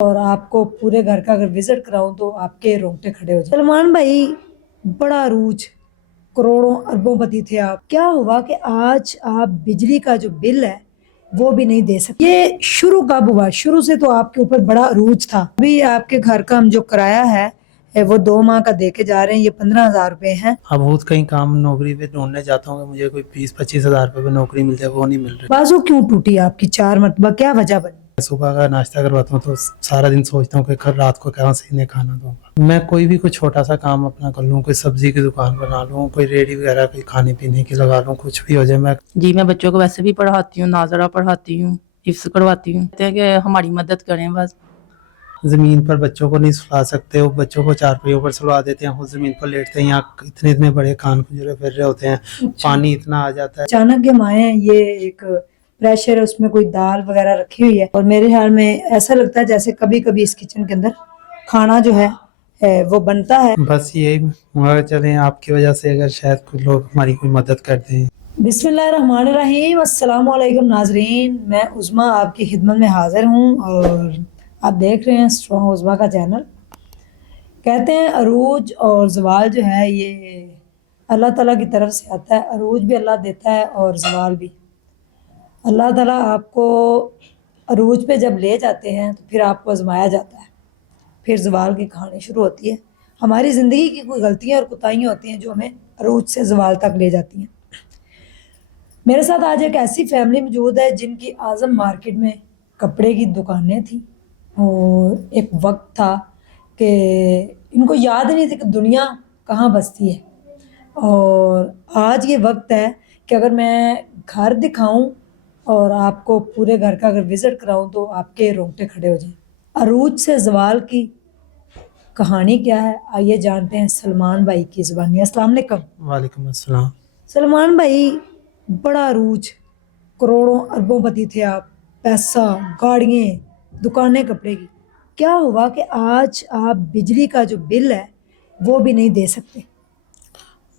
اور آپ کو پورے گھر کا اگر وزٹ کراؤں تو آپ کے رونگٹے کھڑے ہو جائیں۔ سلمان بھائی بڑا عروج، کروڑوں اربوں پتی تھے آپ، کیا ہوا کہ آج آپ بجلی کا جو بل ہے وہ بھی نہیں دے سکتے؟ یہ شروع کب ہوا؟ شروع سے تو آپ کے اوپر بڑا عروج تھا۔ ابھی آپ کے گھر کا ہم جو کرایہ ہے وہ 2 ماہ کا دے کے جا رہے ہیں، یہ 15,000 روپے ہیں۔ اب بہت کہیں کام نوکری پہ ڈھونڈنے جاتا ہوں کہ مجھے کوئی 20-25 ہزار روپے پہ نوکری مل جائے، وہ نہیں مل رہی۔ بازو کیوں ٹوٹی آپ کی 4 مرتبہ؟ کیا وجہ بنی؟ صبح کا ناشتہ کرواتا ہوں تو سارا دن سوچتا ہوں کہ رات کو کہاں سے انہیں کھانا دوں گا۔ میں کوئی بھی کوئی چھوٹا سا کام اپنا کر لوں، کوئی سبزی کی دکان بنا لوں، کوئی ریڈی وغیرہ کوئی کھانے پینے کی لگا لوں، کچھ بھی ہو جائے۔ میں بچوں کو ویسے بھی پڑھاتی ہوں، ناظرہ پڑھاتی ہوں، حفظ کرواتی ہوں، کہتے ہیں کہ ہماری مدد کریں بس۔ زمین پر بچوں کو نہیں سلا سکتے، وہ بچوں کو چارپائیوں پر سلوا دیتے ہیں، وہ زمین پر لیٹتے ہیں، یہاں اتنے بڑے کان کھجرے پھر رہے ہوتے ہیں، پانی اتنا آ جاتا ہے۔ اچانک ہم آئے ہیں، یہ ایک پریشر ہے، اس میں کوئی دال وغیرہ رکھی ہوئی ہے، اور میرے خیال میں ایسا لگتا ہے جیسے کبھی کبھی اس کچن کے اندر کھانا جو ہے وہ بنتا ہے۔ بس یہی مگر چلیں آپ کی وجہ سے اگر شاید کچھ لوگ ہماری کوئی مدد کر دیں۔ بسم اللہ الرحمن الرحیم، السلام علیکم ناظرین، میں عظمیٰ آپ کی خدمت میں حاضر ہوں، اور آپ دیکھ رہے ہیں اسٹرانگ عظمیٰ کا چینل۔ کہتے ہیں عروج اور زوال جو ہے یہ اللہ تعالیٰ کی طرف سے آتا ہے، عروج بھی اللہ دیتا ہے اور زوال بھی۔ اللہ تعالیٰ آپ کو عروج پہ جب لے جاتے ہیں تو پھر آپ کو آزمایا جاتا ہے، پھر زوال کی کہانی شروع ہوتی ہے۔ ہماری زندگی کی کوئی غلطیاں اور کوتاہیاں ہوتی ہیں جو ہمیں عروج سے زوال تک لے جاتی ہیں۔ میرے ساتھ آج ایک ایسی فیملی موجود ہے جن کی اعظم مارکیٹ میں کپڑے کی دکانیں تھیں، اور ایک وقت تھا کہ ان کو یاد نہیں تھی کہ دنیا کہاں بستی ہے، اور آج یہ وقت ہے کہ اگر میں گھر دکھاؤں اور آپ کو پورے گھر کا اگر وزٹ کراؤں تو آپ کے رونگٹے کھڑے ہو جائیں۔ عروج سے زوال کی کہانی کیا ہے، آئیے جانتے ہیں سلمان بھائی کی زبانی۔ السلام علیکم۔ وعلیکم السلام۔ سلمان بھائی بڑا عروج، کروڑوں اربوں پتی تھے آپ، پیسہ، گاڑیاں، دکانیں کپڑے کی، کیا ہوا کہ آج آپ بجلی کا جو بل ہے وہ بھی نہیں دے سکتے؟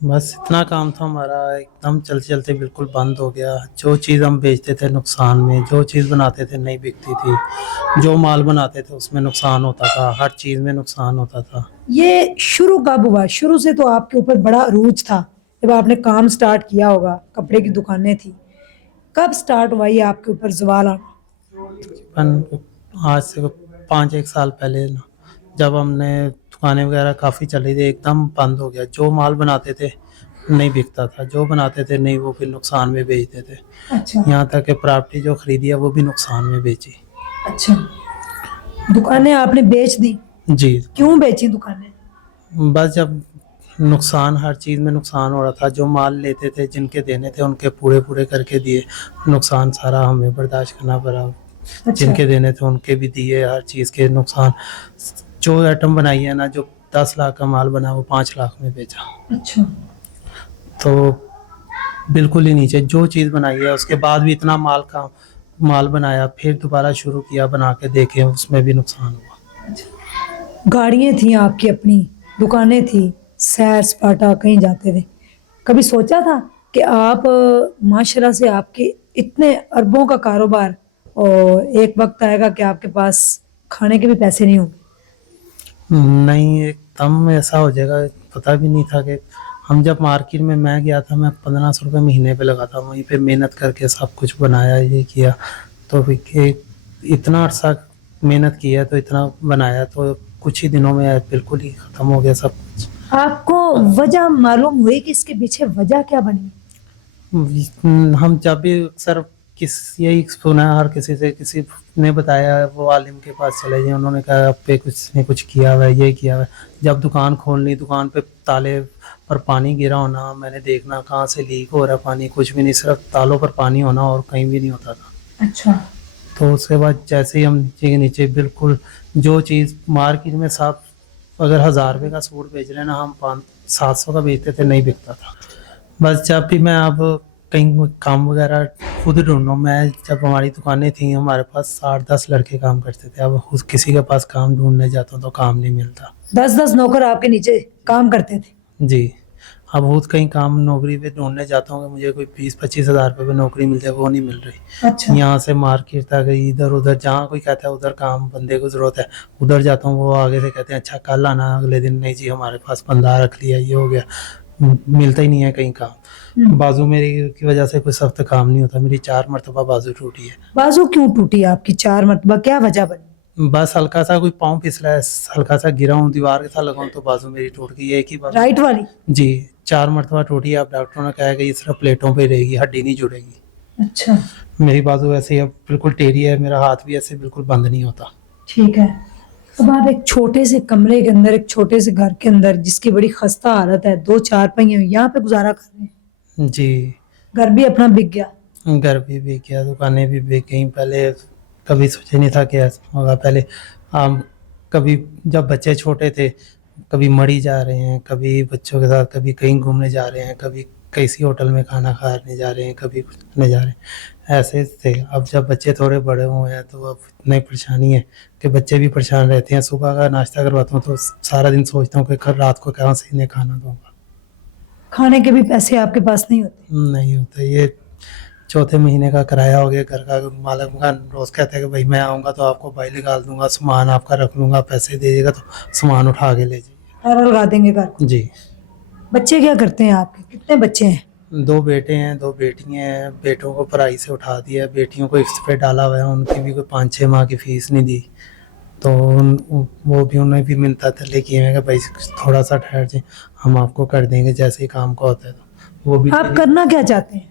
بس اتنا کام تھا ہمارا، ایک دم چلتے چلتے بالکل بند ہو گیا۔ جو چیز ہم بیچتے تھے نقصان میں، جو چیز بناتے تھے نہیں بکتی تھی، جو مال بناتے تھے اس میں نقصان ہوتا تھا، ہر چیز میں نقصان ہوتا تھا۔ یہ شروع کب ہوا؟ شروع سے تو آپ کے اوپر بڑا عروج تھا، جب آپ نے کام سٹارٹ کیا ہوگا، کپڑے کی دکانیں تھی، کب سٹارٹ ہوا یہ آپ کے اوپر زوال آنا؟ تقریباً آج سے 5-1 سال پہلے جب ہم نے دکانیں وغیرہ کافی چلی تھی، ایک دم بند ہو گیا۔ جو مال بناتے تھے نہیں بکتا تھا، جو بناتے تھے نہیں، وہ پھر نقصان میں بیچتے تھے۔ اچھا یہاں تک کہ پراپرٹی جو خریدی ہے وہ بھی نقصان میں بیچی۔ اچھا، دکانیں آپ نے بیچ دی؟ جی، کیوں بیچی دکانیں؟ بس جب نقصان، ہر چیز میں نقصان ہو رہا تھا، جو مال لیتے تھے جن کے دینے تھے ان کے پورے کر کے دیے، نقصان سارا ہمیں برداشت کرنا پڑا۔ جن کے دینے تھے ان کے بھی دیے، ہر چیز کے نقصان۔ جو آئٹم بنائی ہے نا، جو 10 لاکھ کا مال بنا وہ 5 لاکھ میں بیچا۔ اچھا، تو بالکل ہی نیچے جو چیز بنائی ہے، اس کے بعد بھی اتنا مال بنایا، پھر دوبارہ شروع کیا بنا کے دیکھیں، اس میں بھی نقصان ہوا۔ گاڑیاں تھیں آپ کی اپنی، دکانیں تھیں، سیر سپاٹا کہیں جاتے تھے، کبھی سوچا تھا کہ آپ معاشرہ سے آپ کے اتنے اربوں کا کاروبار، اور ایک وقت آئے گا کہ آپ کے پاس کھانے کے بھی پیسے نہیں ہوں گے؟ نہیں، ایک دم ایسا ہو جائے گا، پتہ بھی نہیں تھا کہ ہم جب مارکیٹ میں گیا تھا، میں 1500 روپے مہینے پہ لگا تھا، وہیں پہ محنت کر کے سب کچھ بنایا، یہ کیا، تو اتنا عرصہ محنت کی ہے تو اتنا بنایا، تو کچھ ہی دنوں میں بالکل ہی ختم ہو گیا سب کچھ۔ آپ کو وجہ معلوم ہوئی کہ اس کے پیچھے وجہ کیا بنی؟ ہم جب بھی اکثر یہی سنا ہے، ہر کسی سے، کسی نے بتایا، وہ عالم کے پاس چلے جائیں، انہوں نے کہا اب پہ کچھ کیا ہوا ہے، یہ کیا ہوا ہے۔ جب دکان کھولنی، دکان پہ تالے پر پانی گرا ہونا، میں نے دیکھنا کہاں سے لیک ہو رہا ہے پانی، کچھ بھی نہیں، صرف تالوں پر پانی ہونا اور کہیں بھی نہیں ہوتا تھا۔ اچھا، تو اس کے بعد جیسے ہی ہم نیچے بالکل جو چیز مارکیٹ میں اگر 1000 روپے کا سوٹ بیچ رہے ہیں نا، ہم 700 کا بیچتے تھے، نہیں بکتا تھا۔ بس جب بھی میں اب کہیں کام وغیرہ خود ڈھونڈوں، میں جب ہماری دکانیں تھیں، ہمارے پاس 8-10 لڑکے کام کرتے تھے، اب خود کسی کے پاس کام ڈھونڈنے جاتا ہوں تو کام نہیں ملتا۔ 10 نوکر آپ کے نیچے کام کرتے تھے؟ جی، अब बहुत कहीं काम नौकरी पे ढूंढने जाता हूँ कि मुझे कोई 20-25 हज़ार रुपये पे नौकरी मिल जाए, वो नहीं मिल रही। अच्छा, यहाँ से मार्केट तक इधर उधर जहाँ कोई कहता है उधर काम बंदे को ज़रूरत है, उधर जाता हूँ, वो आगे से कहते हैं अच्छा कल आना, अगले दिन नहीं जी हमारे पास बंदा रख लिया, ये हो गया, मिलता ही नहीं है कहीं काम। बाजू मेरी की वजह से कोई सख्त काम नहीं होता, मेरी 4 मरतबा बाजू टूटी है। बाजू क्यों टूटी आपकी 4 मरतबा, क्या वजह बनी? बस हल्का सा कोई पाँव फिसला है, हल्का सा गिरा हूँ, दीवार के साथ लगा हूँ तो बाजू मेरी टूट गई, एक ही बार। राइट वाली? जी 4 मरतबा टूटी है। अब डॉक्टरों ने कहा है कि ये सिर्फ प्लेटों पे रहेगी, हड्डी नहीं जुड़ेगी। अच्छा, मेरी बाजू ऐसे ही अब बिल्कुल टेढ़ी है, मेरा हाथ भी ऐसे बिल्कुल बंद नहीं होता। ठीक है। अब आप एक छोटे से कमरे के अंदर, एक छोटे से घर के अंदर, जिसकी बड़ी खस्ता हालत है, 2 चारपाइयां, यहाँ पे गुजारा कर रहे हैं। जी घर भी अपना बिक गया। घर भी बिक गया, दुकानें भी बिक गई। पहले कभी सोचे नहीं था कि ऐसा होगा। पहले हम कभी जब बच्चे छोटे थे कभी मड़ी जा रहे हैं, कभी बच्चों के साथ कभी कहीं घूमने जा रहे हैं, कभी किसी होटल में खाना खाने जा रहे हैं, कभी कुछ करने जा रहे हैं, ऐसे थे। अब जब बच्चे थोड़े बड़े हुए हैं तो अब इतनी परेशानी है कि बच्चे भी परेशान रहते हैं। सुबह का नाश्ता करवाता हूँ तो सारा दिन सोचता हूँ कि कल रात को कहाँ से इन्हें खाना दूंगा। खाने के भी पैसे आपके पास नहीं होते? नहीं होता। ये चौथे महीने का किराया हो गया घर का। मालिक का रोज़ कहता है कि भाई मैं आऊँगा तो आपको बाई निकाल दूंगा, सामान आपका रख लूँगा, पैसे दे देगा तो सामान उठा के ले जाइए। ताला लगा देंगे घर को। जी। बच्चे क्या करते हैं आपके? कितने बच्चे हैं? 2 बेटे हैं, 2 बेटियाँ हैं। बेटों को पढ़ाई से उठा दिया, बेटियों को इस पे डाला हुआ है। उनकी भी कोई 5-6 माह की फीस नहीं दी तो वो भी उन्हें भी मिलता था, लेकिन कि भाई थोड़ा सा ठहर जाए, हम आपको कर देंगे जैसे ही काम का होता है। तो वो भी आप करना क्या चाहते हैं?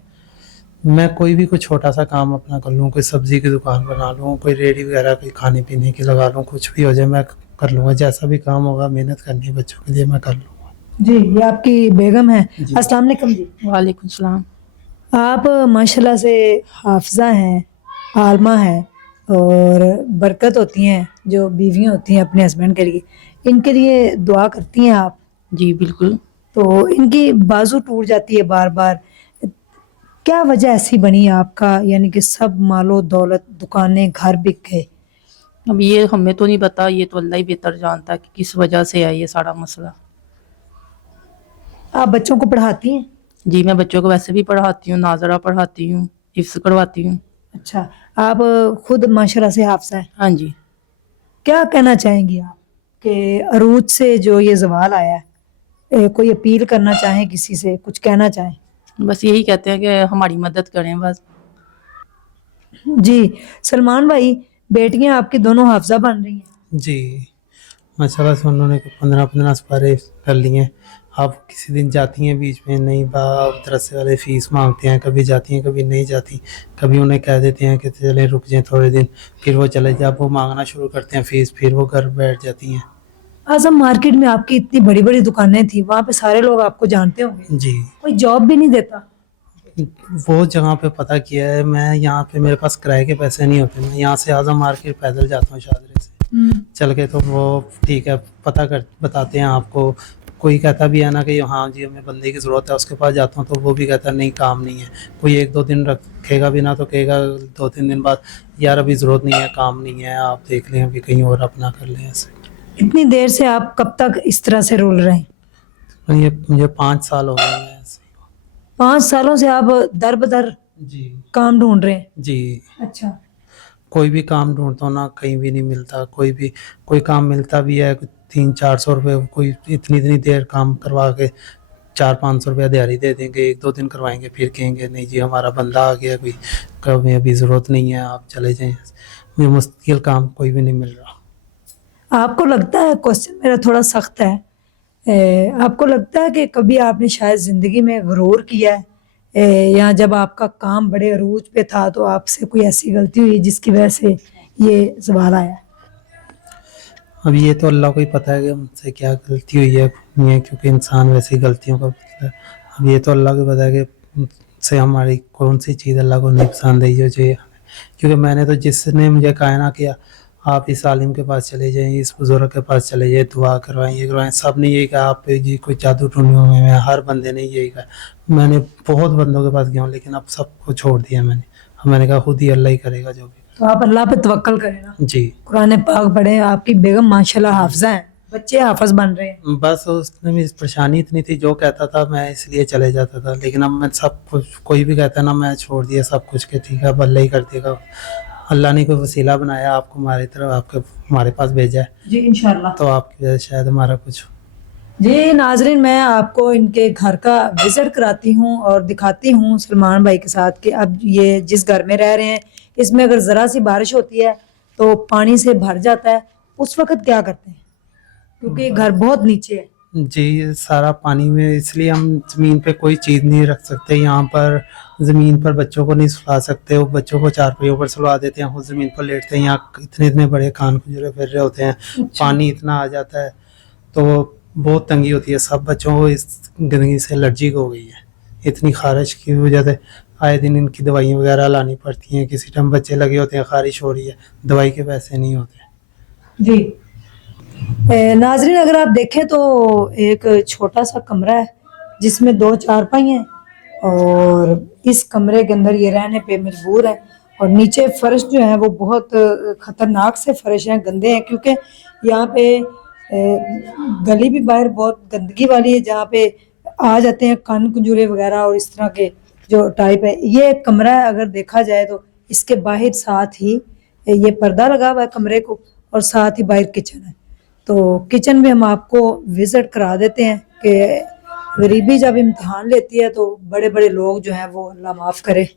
मैं कोई भी कोई छोटा सा काम अपना कर लूँ, कोई सब्जी की दुकान बना लूँ, कोई रेडी वगैरह कोई खाने पीने की लगा लूँ, कुछ भी हो जाए मैं कर लूँगा। जैसा भी काम होगा, मेहनत करनी है बच्चों के लिए, मैं कर लूँगा। जी, ये आपकी बेगम है। जी। अस्सलाम वालेकुम जी। वालेकुम सलाम। आप माशाल्लाह से हाफिज़ा हैं, आलमा हैं और बरकत होती हैं जो बीवियाँ होती हैं अपने हस्बैंड के लिए, इनके लिए दुआ करती हैं आप। जी बिल्कुल। तो इनकी बाजू टूट जाती है बार बार, क्या वजह ऐसी बनी आपका, यानी कि सब मालो दौलत, दुकानें, घर बिक गए? अब ये हमें तो नहीं पता, ये तो अल्लाह ही बेहतर जानता है कि किस वजह से है ये सारा मसला। आप बच्चों को पढ़ाती हैं? जी मैं बच्चों को वैसे भी पढ़ाती हूँ, नाजरा पढ़ाती हूँ, हिफ्स करवाती हूँ। अच्छा, आप खुद माशाल्लाह से हाफिज़ा हैं। हाँ जी। क्या कहना चाहेंगी आप कि अरूज से जो ये ज़वाल आया है, कोई अपील करना चाहें, किसी से कुछ कहना चाहें? बस यही कहते हैं कि हमारी मदद करें बस। जी, सलमान भाई, बेटियां आपकी दोनों हाफिज़ा बन रही हैं। जी माशाल्लाह से उन्होंने 15-15 सिपारे कर लिए हैं। आप किसी दिन जाती हैं बीच में, नहीं मदरसे वाले फ़ीस मांगते हैं, कभी जाती हैं कभी नहीं जाती, कभी उन्हें कह देते हैं कि चले रुक जाएं थोड़े दिन, फिर वो चले जाए, वो मांगना शुरू करते हैं फ़ीस, फिर वो घर बैठ जाती हैं। आजम मार्केट में आपकी इतनी बड़ी बड़ी दुकानें थी, वहाँ पे सारे लोग आपको जानते होंगे, जी कोई जॉब भी नहीं देता? वो जगह पे पता किया है। मैं यहाँ पे मेरे पास किराए के पैसे नहीं होते, मैं यहाँ से आज़म मार्केट पैदल जाता हूँ शादरे से चल के, तो वो ठीक है पता कर बताते हैं आपको। कोई कहता भी है ना कि हाँ जी हमें बंदे की ज़रूरत है, उसके पास जाता हूँ तो वो भी कहता है नहीं काम नहीं है। कोई 1-2 दिन रखेगा भी ना तो कहेगा 2-3 दिन बाद यार अभी ज़रूरत नहीं है, काम नहीं है, आप देख लें अभी कहीं और अपना कर लें। ऐसे इतनी देर से आप कब तक इस तरह से रोल रहे हैं? ये मुझे 5 साल हो गए हैं ऐसे। 5 सालों से आप दर बदर जी काम ढूंढ रहे हैं? जी अच्छा, कोई भी काम ढूंढता हूँ ना, कहीं भी नहीं मिलता। कोई काम मिलता भी है 300-400 रुपये, कोई इतनी देर काम करवा के 400-500 रुपया दिहाड़ी दे देंगे, 1-2 दिन करवाएंगे, फिर कहेंगे नहीं जी हमारा बंदा आ गया, कोई कभी अभी ज़रूरत नहीं है, आप चले जाएं। मुझे मुश्किल काम कोई भी नहीं मिल रहा। आपको लगता है, क्वेश्चन मेरा थोड़ा सख्त है, आपको लगता है कि कभी आपने शायद ज़िंदगी में गरूर किया है, या जब आपका काम बड़े अरूज पे था तो आपसे कोई ऐसी गलती हुई जिसकी वजह से ये सवाल आया? अब ये तो अल्लाह को ही पता है कि मुझसे क्या गलती हुई है नहीं है, क्योंकि इंसान वैसी गलतियों का मतलब। अब ये तो अल्लाह को पता है कि मुझसे हमारी कौन सी चीज़ अल्लाह को नहीं पसंद है जो ये, क्योंकि मैंने तो जिसने मुझे कहा ना कि आप इस आलिम के पास चले जाएं, इस बुजुर्ग के पास चले जाएं, दुआ करवाएं, ये करवाएं, सब ने यही कहा आप पे जी कोई जादू टूने हुए हैं, हर बंदे ने यही कहा। मैंने बहुत बंदों के पास गया हूँ लेकिन अब सबको छोड़ दिया मैंने। अब मैंने कहा खुद ही अल्लाह ही करेगा जो भी। तो आप अल्लाह पे तवक्कल करें ना, जी कुरान पाक पढ़ें। आपकी बेगम माशाल्लाह हाफिज़ा हैं, बच्चे हाफिज बन रहे हैं। बस उसमें भी परेशानी इतनी थी, जो कहता था मैं इसलिए चले जाता था, लेकिन अब मैं सब कुछ, कोई भी कहता ना, मैं छोड़ दिया सब कुछ के ठीक है अब अल्लाह ही कर देगा। अल्लाह ने कोई वसीला बनाया, आपको हमारी तरफ, आपके हमारे पास भेजा है, जी इंशाल्लाह। तो आपकी वजह से शायद हमारा कुछ। जी नाजरीन, मैं आपको इनके घर का विजिट कराती हूँ और दिखाती हूँ सलमान भाई के साथ कि अब ये जिस घर में रह रहे हैं इसमें अगर ज़रा सी बारिश होती है तो पानी से भर जाता है, उस वक्त क्या करते हैं, क्योंकि घर बहुत नीचे है। जी सारा पानी में, इसलिए हम ज़मीन पे कोई चीज़ नहीं रख सकते, यहाँ पर ज़मीन पर बच्चों को नहीं सुला सकते, वो बच्चों को चारपाइयों पर सुला देते हैं, खुद ज़मीन पर लेटते हैं, यहाँ इतने इतने बड़े कान खुजरे फिर रहे होते हैं, पानी इतना आ जाता है तो बहुत तंगी होती है। सब बच्चों को इस गंदगी से एलर्जी हो गई है, इतनी खारिश की वजह से आए दिन इनकी दवाइयाँ वगैरह लानी पड़ती हैं, किसी टाइम बच्चे लगे होते हैं, खारिश हो रही है, दवाई के पैसे नहीं होते। जी नाजरीन, अगर आप देखें तो एक छोटा सा कमरा है जिसमें 2 चारपाई हैं और इस कमरे के अंदर ये रहने पे मजबूर है। और नीचे फर्श जो है वो बहुत ख़तरनाक से फर्श हैं, गंदे हैं, क्योंकि यहाँ पे गली भी बाहर बहुत गंदगी वाली है, जहाँ पे आ जाते हैं कान कुंजूरे वगैरह और इस तरह के जो टाइप है। ये एक कमरा है, अगर देखा जाए तो इसके बाहर साथ ही ये पर्दा लगा हुआ है कमरे को, और साथ ही बाहर किचन है। तो किचन में हम आपको विज़िट करा देते हैं कि गरीबी जब इम्तिहान लेती है तो बड़े बड़े लोग जो हैं वो अल्लाह माफ़ करे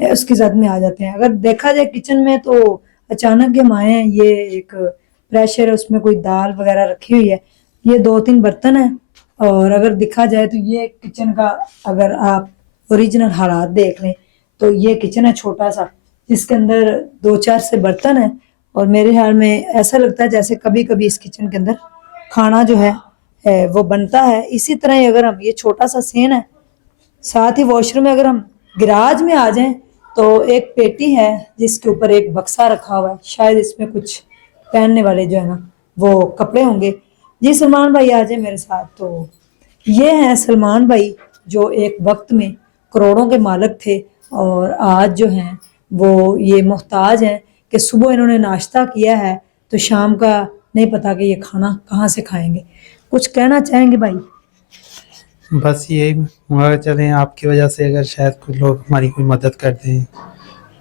उसकी ज़द में आ जाते हैं। अगर देखा जाए किचन में तो अचानक हम आए हैं, ये एक प्रेशर है, उसमें कोई दाल वगैरह रखी हुई है, ये 2-3 बर्तन हैं। और अगर देखा जाए तो ये किचन का अगर आप ओरिजिनल हालात देख लें तो ये किचन है छोटा सा, जिसके अंदर 2-4 से बर्तन हैं। और मेरे ख्याल में ऐसा लगता है जैसे कभी कभी इस किचन के अंदर खाना जो है वो बनता है। इसी तरह ही अगर हम, ये छोटा सा सेन है, साथ ही वॉशरूम में अगर हम गैराज में आ जाएं तो एक पेटी है जिसके ऊपर एक बक्सा रखा हुआ है, शायद इसमें कुछ पहनने वाले जो है ना वो कपड़े होंगे। जी सलमान भाई आ जाए मेरे साथ। तो ये हैं सलमान भाई जो एक वक्त में करोड़ों के मालिक थे और आज जो हैं वो ये मोहताज हैं कि सुबह इन्होंने नाश्ता किया है तो शाम का नहीं पता कि ये खाना कहाँ से खाएंगे। कुछ कहना चाहेंगे भाई? बस यही, मगर चलें आपकी वजह से अगर शायद कुछ लोग हमारी कोई मदद कर दें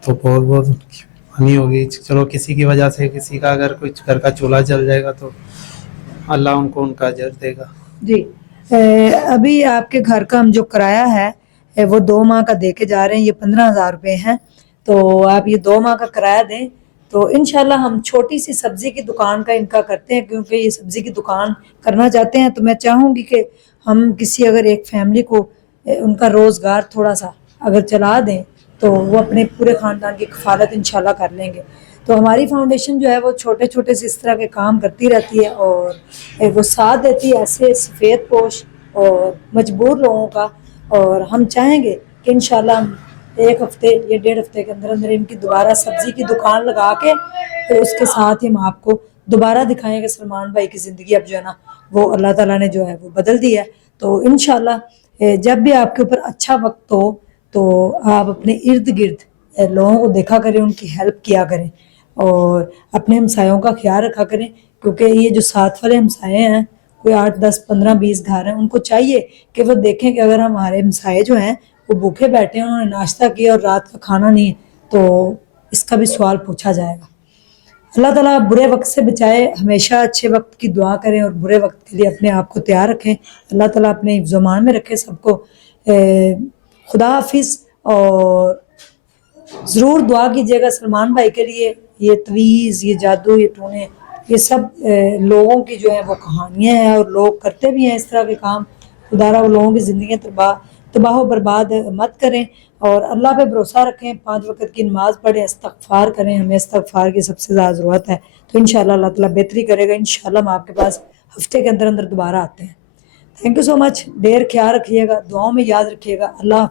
तो बहुत बहुत हानि होगी। चलो किसी की वजह से किसी का अगर कुछ घर का चूल्हा जल जाएगा तो अल्लाह उनको उनका अजर देगा। जी अभी आपके घर का हम जो किराया है वो 2 माह का दे के जा रहे हैं, ये 15,000 रुपये हैं। तो आप ये 2 माह का किराया दें तो इंशाल्लाह हम छोटी सी सब्ज़ी की दुकान का इनका करते हैं, क्योंकि ये सब्ज़ी की दुकान करना चाहते हैं। तो मैं चाहूँगी कि हम किसी अगर एक फैमिली को उनका रोज़गार थोड़ा सा अगर चला दें तो वो अपने पूरे ख़ानदान की कफ़ालत इंशाल्लाह कर लेंगे। तो हमारी फाउंडेशन जो है वो छोटे छोटे से इस तरह के काम करती रहती है और वो साथ देती है ऐसे सफ़ेद पोश और मजबूर लोगों का। और हम चाहेंगे कि इंशाल्लाह हम 1 हफ्ते या 1.5 हफ्ते के अंदर अंदर इनकी दोबारा सब्ज़ी की दुकान लगा के तो उसके साथ ही हम आपको दोबारा दिखाएंगे सलमान भाई की ज़िंदगी अब जो है ना वो अल्लाह ताला ने जो है वो बदल दी है। तो इंशाल्लाह जब भी आपके ऊपर अच्छा वक्त हो तो आप अपने इर्द गिर्द लोगों को देखा करें, उनकी हेल्प किया करें और अपने हमसायों का ख्याल रखा करें, क्योंकि ये जो साथ वाले हमसाए हैं कोई 8, 10, 15, 20 घर हैं, उनको चाहिए कि वो देखें कि अगर हमारे हमसाए जो हैं वो भूखे बैठे हैं, उन्होंने नाश्ता किया और रात का खाना नहीं है तो इसका भी सवाल पूछा जाएगा। अल्लाह ताला बुरे वक्त से बचाए, हमेशा अच्छे वक्त की दुआ करें और बुरे वक्त के लिए अपने आप को तैयार रखें। अल्लाह ताला अपने हिफ्ज़-ओ-मान में रखे सबको। खुदा हाफिज़। और ज़रूर दुआ कीजिएगा सलमान भाई के लिए। ये तवीज़, ये जादू, ये टूने, ये सब लोगों की जो है वो कहानियाँ हैं और लोग करते भी हैं इस तरह के काम। खुदारा वो लोगों की ज़िंदगी तबाह व बर्बाद मत करें और अल्लाह पे भरोसा रखें। 5 वक्त की नमाज़ पढ़ें, इस्तग़फ़ार करें, हमें इस्तग़फ़ार की सबसे ज़्यादा ज़रूरत है। तो इंशाल्लाह अल्लाह ताला बेहतरी करेगा। इंशाल्लाह हम आपके पास हफ्ते के अंदर अंदर दोबारा आते हैं। Thank you so much. ढेर ख्याल रखिएगा, दुआओं में याद रखिएगा। अल्लाह।